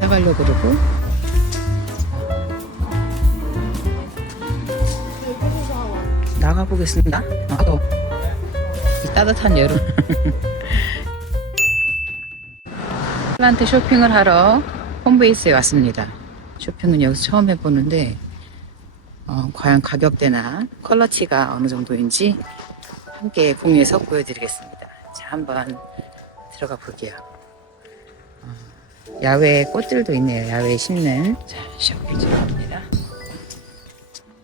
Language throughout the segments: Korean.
나가려고 그러고. 나가 보겠습니다. 아, 또. 이 따뜻한 여름. 플란트 쇼핑을 하러 홈베이스에 왔습니다. 쇼핑은 여기서 처음 해보는데 어, 과연 가격대나 퀄러티가 어느 정도인지 함께 공유해서 보여드리겠습니다 자 한번 들어가 볼게요 야외 꽃들도 있네요. 야외에 심는. 자, 쇼핑 들어갑니다.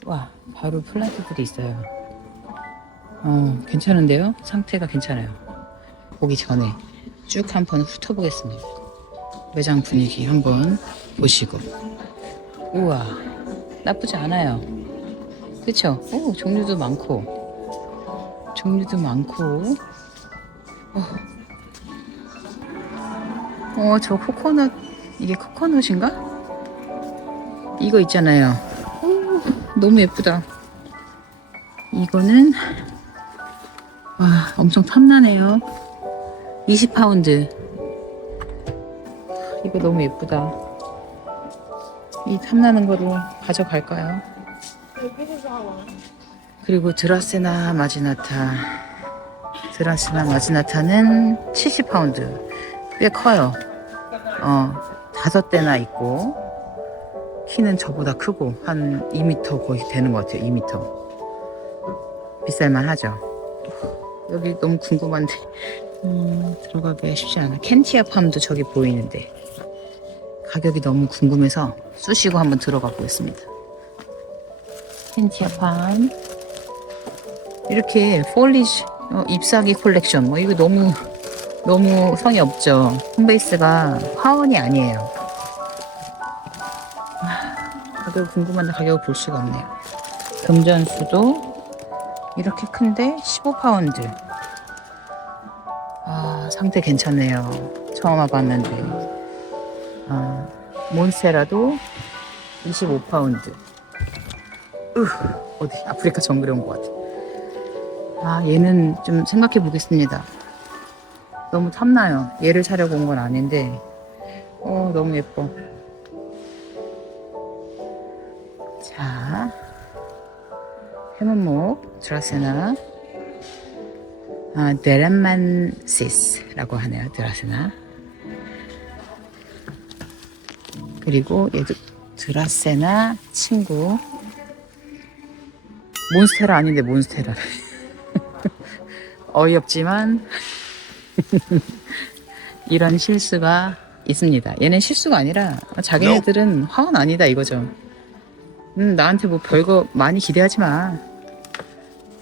와, 바로 플란트들이 있어요. 어, 괜찮은데요? 상태가 괜찮아요. 보기 전에 쭉 한번 훑어보겠습니다. 매장 분위기 한번 보시고. 우와, 나쁘지 않아요. 그쵸? 오, 종류도 많고. 종류도 많고. 어, 어, 저 코코넛, 이게 코코넛인가? 이거 있잖아요. 오, 너무 예쁘다. 이거는, 와, 엄청 탐나네요. 20파운드. 이거 너무 예쁘다. 이 탐나는 거를 가져갈까요? 그리고 드라세나 마지나타. 드라세나 마지나타는 70파운드. 꽤 커요. 어, 다섯 대나 있고, 키는 저보다 크고, 한 2m 거의 되는 것 같아요, 2m. 비쌀만 하죠. 여기 너무 궁금한데, 음, 들어가기가 쉽지 않아. 캔티아 팜도 저기 보이는데, 가격이 너무 궁금해서 쑤시고 한번 들어가 보겠습니다. 캔티아 팜. 이렇게 폴리지, 어, 잎사귀 콜렉션, 뭐, 이거 너무 너무 성의 없죠. 홈베이스가 화원이 아니에요. 아, 가격 궁금한데 가격을 볼 수가 없네요. 금전수도 이렇게 큰데 15파운드. 아, 상태 괜찮네요. 처음 와봤는데. 아, 몬세라도 25파운드. 으, 어디 아프리카 정글에 온 것 같아. 아, 얘는 좀 생각해 보겠습니다. 너무 탐나요. 얘를 사려고 온 건 아닌데, 어, 너무 예뻐. 자, 해문목, 드라세나, 아, 데란만시스라고 하네요, 드라세나. 그리고 얘도 드라세나 친구. 몬스테라 아닌데 몬스테라. 어이없지만 이런 실수가 있습니다. 얘는 실수가 아니라 자기네들은 화원 아니다 이거죠. 음, 나한테 뭐 별거 많이 기대하지 마.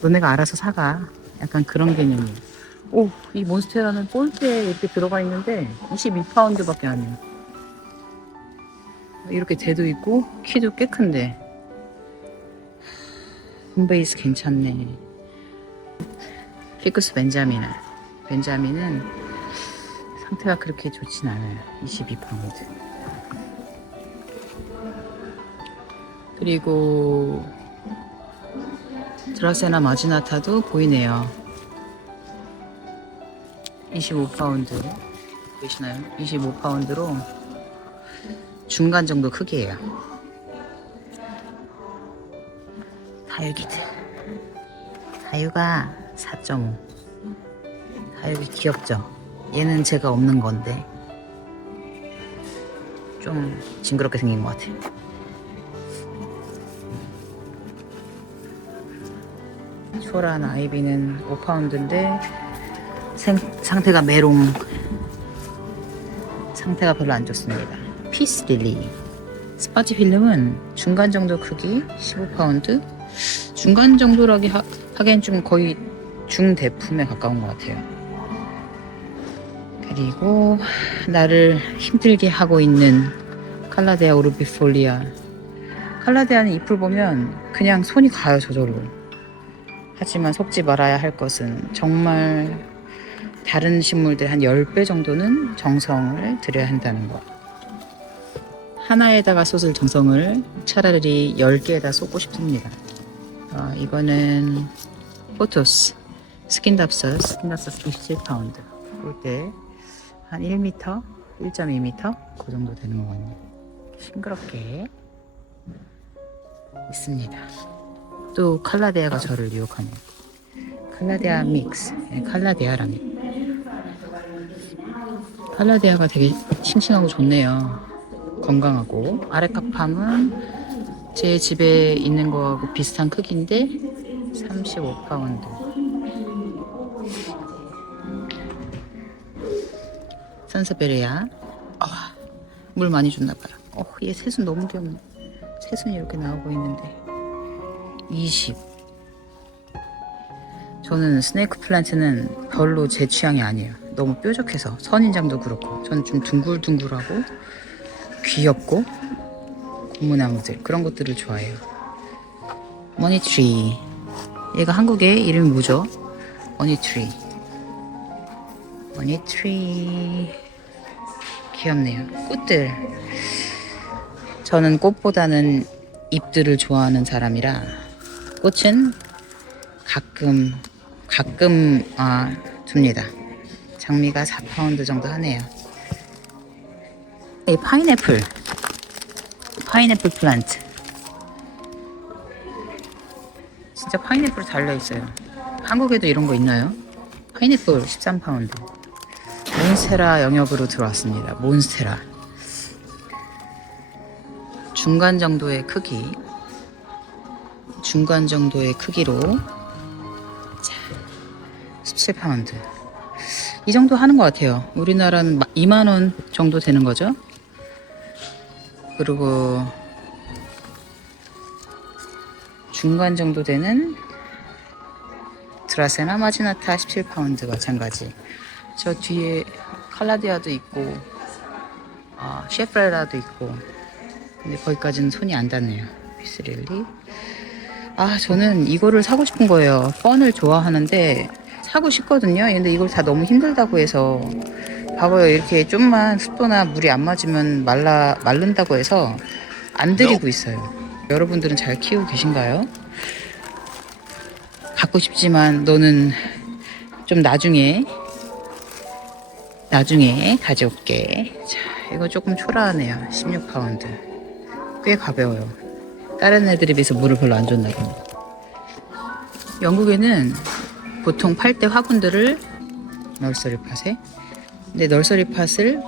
너네가 알아서 사가. 약간 그런 개념이에요. 오, 이 몬스테라는 볼트에 이렇게 들어가 있는데 22파운드밖에 안 해요. 이렇게 대도 있고 키도 꽤 큰데 홈베이스 괜찮네. 피크스 벤자민은 벤자민은 상태가 그렇게 좋진 않아요. 22파운드. 그리고 드라세나 마지나타도 보이네요. 25파운드. 보이시나요? 25파운드로 중간 정도 크기예요. 다육이들. 다육아 4.5. 다육이 귀엽죠? 얘는 제가 없는 건데 좀 징그럽게 생긴 것 같아요. 초란 아이비는 5파운드인데 생, 상태가 메롱 상태가 별로 안 좋습니다. 피스 릴리 스파치 필름은 중간 정도 크기 15파운드 중간 정도라기 하, 하기엔 좀 거의 중대품에 가까운 것 같아요. 그리고 나를 힘들게 하고 있는 칼라데아 오르비폴리아. 칼라데아는 잎을 보면 그냥 손이 가요 저절로. 하지만 속지 말아야 할 것은 정말 다른 식물들 한 10배 정도는 정성을 들여야 한다는 것. 하나에다가 쏟을 정성을 차라리 10개에다 쏟고 싶습니다. 어, 이거는 포토스 스킨답스, 스킨답스 27파운드. 볼때 한 1m, 1.2m 그 정도 되는 것 같네요. 싱그럽게 있습니다. 또 칼라데아가 저를 유혹하네요. 칼라데아 믹스, 네, 칼라데아랍니다. 칼라데아가 되게 싱싱하고 좋네요. 건강하고 아래값함은 제 집에 있는 거하고 비슷한 크기인데 35파운드. 산사베리아. 아, 물 많이 줬나 봐요. 어, 얘 새순 너무 귀엽네. 새순이 이렇게 나오고 있는데 20. 저는 스네이크 플란트는 별로 제 취향이 아니에요. 너무 뾰족해서 선인장도 그렇고 저는 좀 둥글둥글하고 귀엽고 고무나무들 그런 것들을 좋아해요. 머니트리 얘가 한국의 이름이 뭐죠? 머니트리 머니트리 귀엽네요. 꽃들 저는 꽃보다는 잎들을 좋아하는 사람이라 꽃은 가끔 가끔 아 둡니다. 장미가 4파운드 정도 하네요. 이 파인애플 파인애플 플란트 진짜 파인애플 달려 있어요. 한국에도 이런 거 있나요? 파인애플 13파운드 몬스테라 영역으로 들어왔습니다. 몬스테라 중간 정도의 크기 중간 정도의 크기로 자 17파운드 이 정도 하는 것 같아요. 우리나라는 2만 원 정도 되는 거죠. 그리고 중간 정도 되는 드라세나 마지나타 17파운드 마찬가지. 저 뒤에 칼라디아도 있고 아, 셰프레라도 있고 근데 거기까지는 손이 안 닿네요. 피스릴리. 아 저는 이거를 사고 싶은 거예요. 펀을 좋아하는데 사고 싶거든요. 근데 이걸 다 너무 힘들다고 해서 봐봐요. 이렇게 좀만 습도나 물이 안 맞으면 말라 말른다고 해서 안 들이고 있어요. 여러분들은 잘 키우고 계신가요? 갖고 싶지만 너는 좀 나중에 나중에 가져올게. 자, 이거 조금 초라하네요. 16파운드. 꽤 가벼워요. 다른 애들에 비해서 물을 별로 안 줬나 보네. 영국에는 보통 팔 때 화분들을 널서리 팟에 근데 널서리 팟을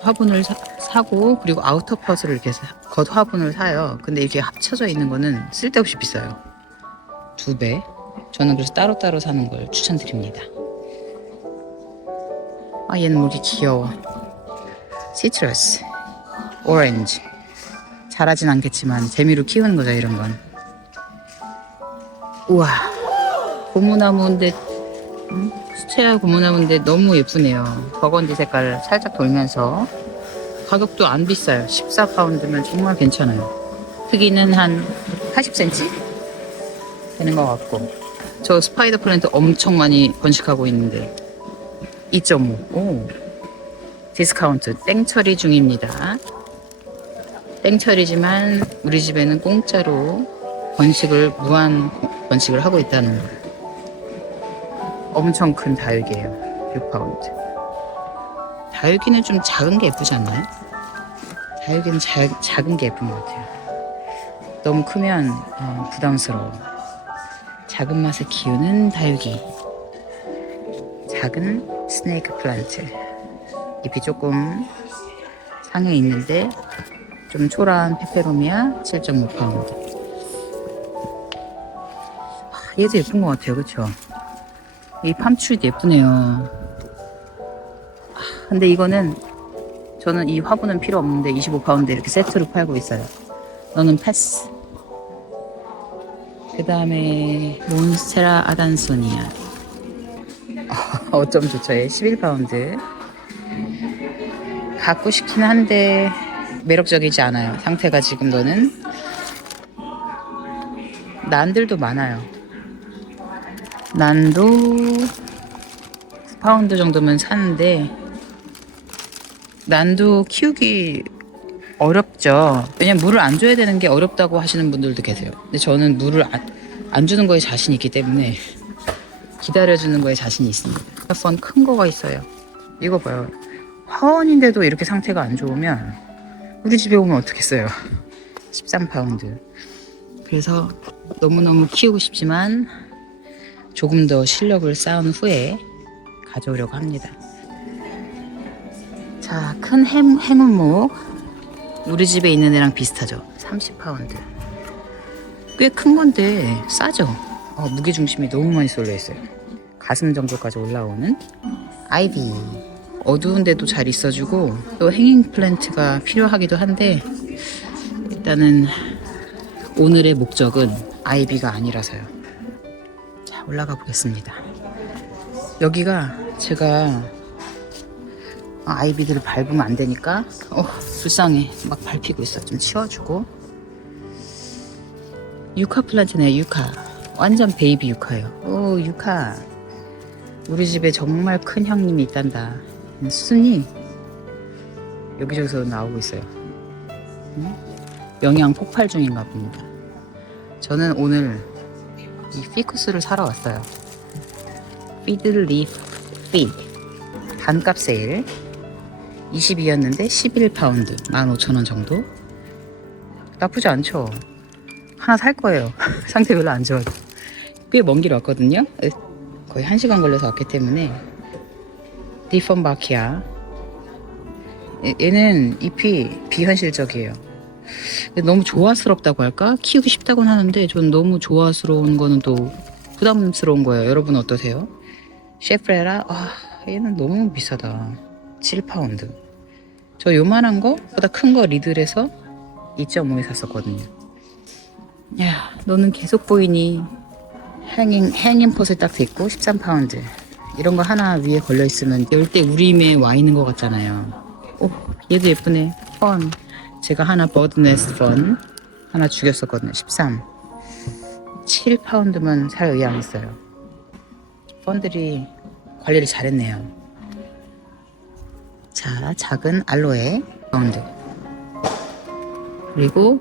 화분을 사, 고 그리고 아우터 팟을 이렇게 사, 겉 화분을 사요. 근데 이렇게 합쳐져 있는 거는 쓸데없이 비싸요. 두 배. 저는 그래서 따로따로 사는 걸 추천드립니다. 아 얘는 뭐 이렇게 귀여워. 시트러스, 오렌지. 잘하진 않겠지만 재미로 키우는 거죠 이런 건. 우와. 고무나무인데 음? 수채화 고무나무인데 너무 예쁘네요. 버건디 색깔 살짝 돌면서 가격도 안 비싸요. 14파운드면 정말 괜찮아요. 크기는 한 80cm 되는 것 같고 저 스파이더 플랜트 엄청 많이 번식하고 있는데 2.5 오. 디스카운트 땡처리 중입니다. 땡처리지만 우리 집에는 공짜로 번식을 무한 번식을 하고 있다는 거. 엄청 큰 다육이에요. 6파운드. 다육이는 좀 작은 게 예쁘지 않나요? 다육이는 자, 작은 게 예쁜 것 같아요. 너무 크면 어, 부담스러워. 작은 맛을 키우는 다육이. 작은 스네이크 플란트. 잎이 조금 상해 있는데 좀 초라한 페페로미아 7.5파운드. 얘도 예쁜 것 같아요, 그쵸? 이 팜추리도 예쁘네요. 아, 근데 이거는 저는 이 화분은 필요 없는데 25파운드 이렇게 세트로 팔고 있어요. 너는 패스. 그 다음에 몬스테라 아단소니아. 어쩜 좋죠? 얘 11파운드. 갖고 싶긴 한데 매력적이지 않아요. 상태가 지금 너는 난들도 많아요. 난도 9파운드 정도면 사는데 난도 키우기 어렵죠. 왜냐면 물을 안 줘야 되는 게 어렵다고 하시는 분들도 계세요. 근데 저는 물을 안, 안 주는 거에 자신 있기 때문에 기다려주는 거에 자신이 있습니다. 폰큰 거가 있어요. 이거 봐요. 화원인데도 이렇게 상태가 안 좋으면 우리 집에 오면 어떻겠어요? 13파운드. 그래서 너무너무 키우고 싶지만 조금 더 실력을 쌓은 후에 가져오려고 합니다. 자, 큰 행, 행운목. 우리 집에 있는 애랑 비슷하죠? 30파운드. 꽤 큰 건데 싸죠? 어, 무게 중심이 너무 많이 쏠려 있어요. 가슴 정도까지 올라오는 아이비. 어두운데도 잘 있어주고 또 행잉 플랜트가 필요하기도 한데 일단은 오늘의 목적은 아이비가 아니라서요. 자, 올라가 보겠습니다. 여기가 제가 아, 아이비들을 밟으면 안 되니까 어 불쌍해 막 밟히고 있어 좀 치워주고 유카 플란트네 유카 완전 베이비 유카예요. 오 유카. 우리 집에 정말 큰 형님이 있단다. 순이 여기저기서 나오고 있어요. 음? 영양 폭발 중인가 봅니다. 저는 오늘 이 피쿠스를 사러 왔어요. 피드 리프 피드 반값 세일. 22였는데 11파운드 15,000원 정도? 나쁘지 않죠. 하나 살 거예요. 상태 별로 안 좋아도 꽤 먼 길 왔거든요. 에, 거의 1시간 걸려서 왔기 때문에. 디펀바키아. 얘- 얘는 잎이 비현실적이에요. 너무 조화스럽다고 할까? 키우기 쉽다고는 하는데 전 너무 조화스러운 거는 또 부담스러운 거예요. 여러분 어떠세요? 셰프레라? 아 얘는 너무 비싸다. 7파운드. 저 요만한 거보다 큰 거 리들에서 2.5에 샀었거든요. 야 너는 계속 보이니 행잉 폿에 딱 됐고 13파운드. 이런 거 하나 위에 걸려 있으면 열대 우림에 와 있는 것 같잖아요. 오 얘도 예쁘네. 펀. 제가 하나 버드네스 펀 하나 죽였었거든요. 13 7파운드면 살 의향 있어요. 펀들이 관리를 잘했네요. 자, 작은 알로에 파운드. 그리고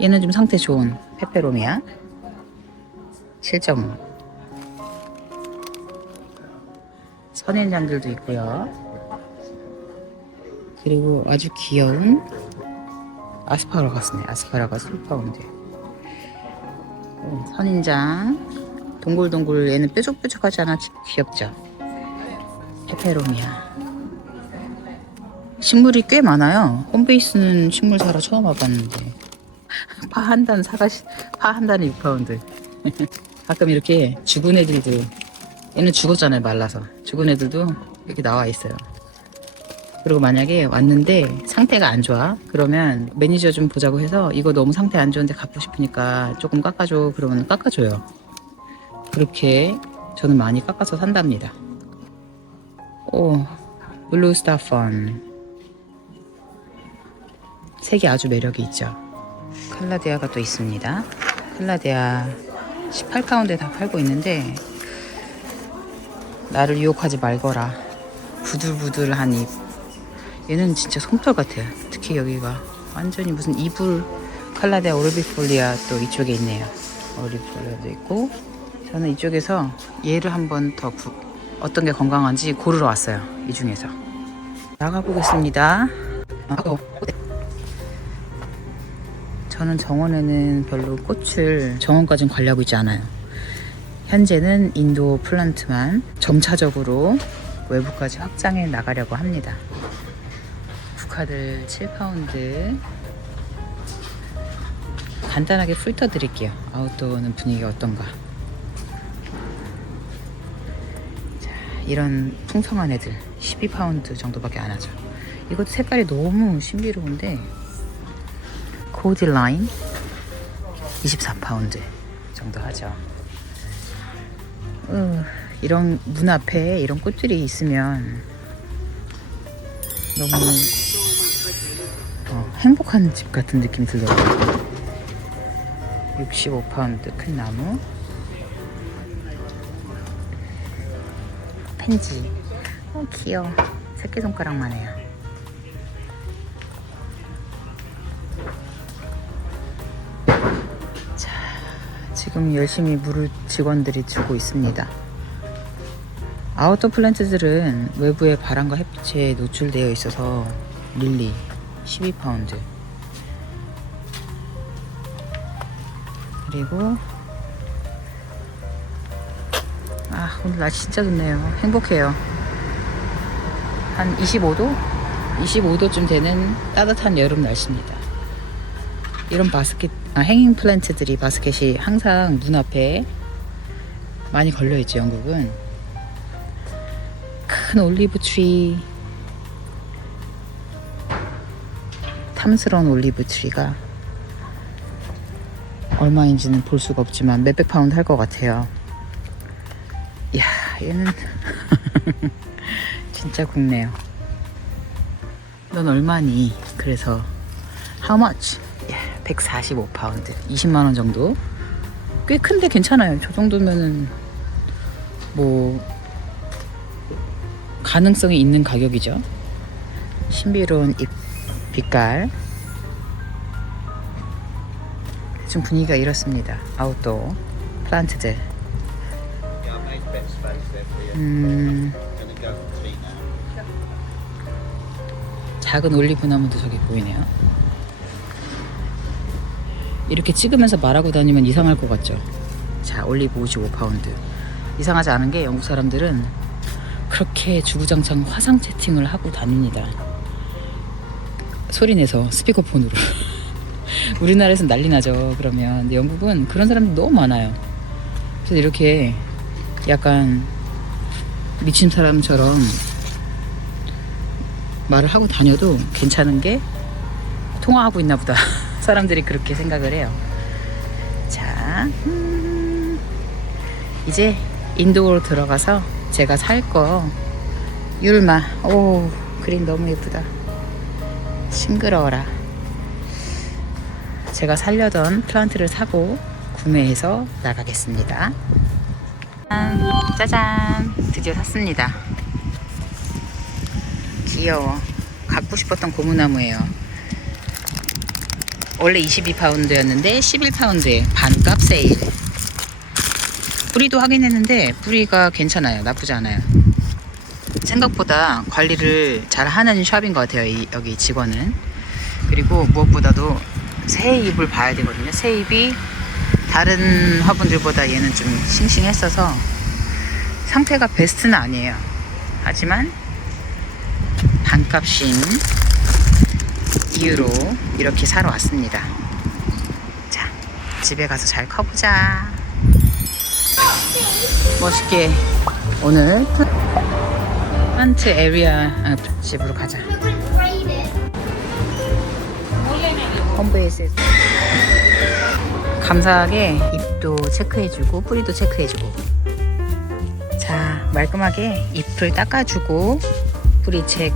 얘는 좀 상태 좋은 페페로미아 7.5. 선인장들도 있고요. 그리고 아주 귀여운 아스파라거스네. 아스파라거스 1파운드. 선인장 동글동글 얘는 뾰족뾰족하지 않아 귀엽죠? 페페로미아 식물이 꽤 많아요 홈베이스는 식물 사러 처음 와봤는데 파 한 단 사가시 파 한 단에 6파운드 가끔 이렇게 죽은 애들도 얘는 죽었잖아요 말라서 죽은 애들도 이렇게 나와 있어요 그리고 만약에 왔는데 상태가 안 좋아 그러면 매니저 좀 보자고 해서 이거 너무 상태 안 좋은데 갖고 싶으니까 조금 깎아줘 그러면 깎아줘요 그렇게 저는 많이 깎아서 산답니다. 오, 블루스타펀. 색이 아주 매력이 있죠. 칼라데아가 또 있습니다. 칼라데아 18파운드에 다 팔고 있는데 나를 유혹하지 말거라. 부들부들한 잎. 얘는 진짜 솜털 같아요. 특히 여기가 완전히 무슨 이불 칼라데아 오르비폴리아 또 이쪽에 있네요. 오르비폴리아도 있고 저는 이쪽에서 얘를 한번 더 구, 어떤 게 건강한지 고르러 왔어요. 이 중에서 나가 보겠습니다. 아, 어. 저는 정원에는 별로 꽃을 정원까지는 관리하고 있지 않아요. 현재는 인도 플란트만 점차적으로 외부까지 확장해 나가려고 합니다. 국화들 7파운드 간단하게 훑어 드릴게요. 아웃도어는 분위기가 어떤가. 이런 풍성한 애들 12파운드 정도밖에 안 하죠. 이것도 색깔이 너무 신비로운데 코디 라인 24파운드 정도 하죠. 어, 이런 문 앞에 이런 꽃들이 있으면 너무 어, 행복한 집 같은 느낌 들더라고요. 65파운드 큰 나무 펜지. 어, 귀여워. 새끼손가락만 해요. 지금 열심히 물을 직원들이 주고 있습니다. 아웃도어 플랜트들은 외부의 바람과 햇빛에 노출되어 있어서 릴리 12파운드 그리고 아 오늘 날씨 진짜 좋네요 행복해요 한 25도? 25도쯤 되는 따뜻한 여름 날씨입니다 이런 바스켓 아, 행잉 플랜트들이 바스켓이 항상 문 앞에 많이 걸려 있죠 영국은 큰 올리브 트리 탐스러운 올리브 트리가 얼마인지는 볼 수가 없지만 몇백 파운드 할 것 같아요. 이야, 얘는 진짜 굵네요. 넌 얼마니? 그래서 how much? 야, 145 파운드, 20만 원 정도. 꽤 큰데 괜찮아요. 저 정도면은 뭐 가능성이 있는 가격이죠. 신비로운 잎 빛깔. 지금 분위기가 이렇습니다. 아웃도어 플란트들. 음. 작은 올리브 나무도 저기 보이네요. 이렇게 찍으면서 말하고 다니면 이상할 것 같죠? 자, 올리브 55파운드. 이상하지 않은 게 영국 사람들은 그렇게 주구장창 화상 채팅을 하고 다닙니다. 소리 내서 스피커폰으로. 우리나라에서 난리 나죠. 그러면. 근데 영국은 그런 사람들이 너무 많아요. 그래서 이렇게 약간 미친 사람처럼 말을 하고 다녀도 괜찮은 게 통화하고 있나 보다. 사람들이 그렇게 생각을 해요. 자, 음, 이제 인도로 들어가서 제가 살 거 율마. 오, 그림 너무 예쁘다. 싱그러워라. 제가 살려던 플란트를 사고 구매해서 나가겠습니다. 짠, 짜잔, 드디어 샀습니다. 귀여워. 갖고 싶었던 고무나무예요. 원래 22파운드였는데 11파운드에 반값 세일. 뿌리도 확인했는데 뿌리가 괜찮아요. 나쁘지 않아요. 생각보다 관리를 잘 하는 샵인 것 같아요. 이, 여기 직원은. 그리고 무엇보다도 새 잎을 봐야 되거든요. 새 잎이 다른 화분들보다 얘는 좀 싱싱했어서 상태가 베스트는 아니에요. 하지만 반값인 이유로 이렇게 사러 왔습니다. 자, 집에 가서 잘 커보자. 멋있게 오늘 플란트 에리아 아, 집으로 가자. 홈베이스에서 감사하게 잎도 체크해주고 뿌리도 체크해주고 자 말끔하게 잎을 닦아주고 뿌리 책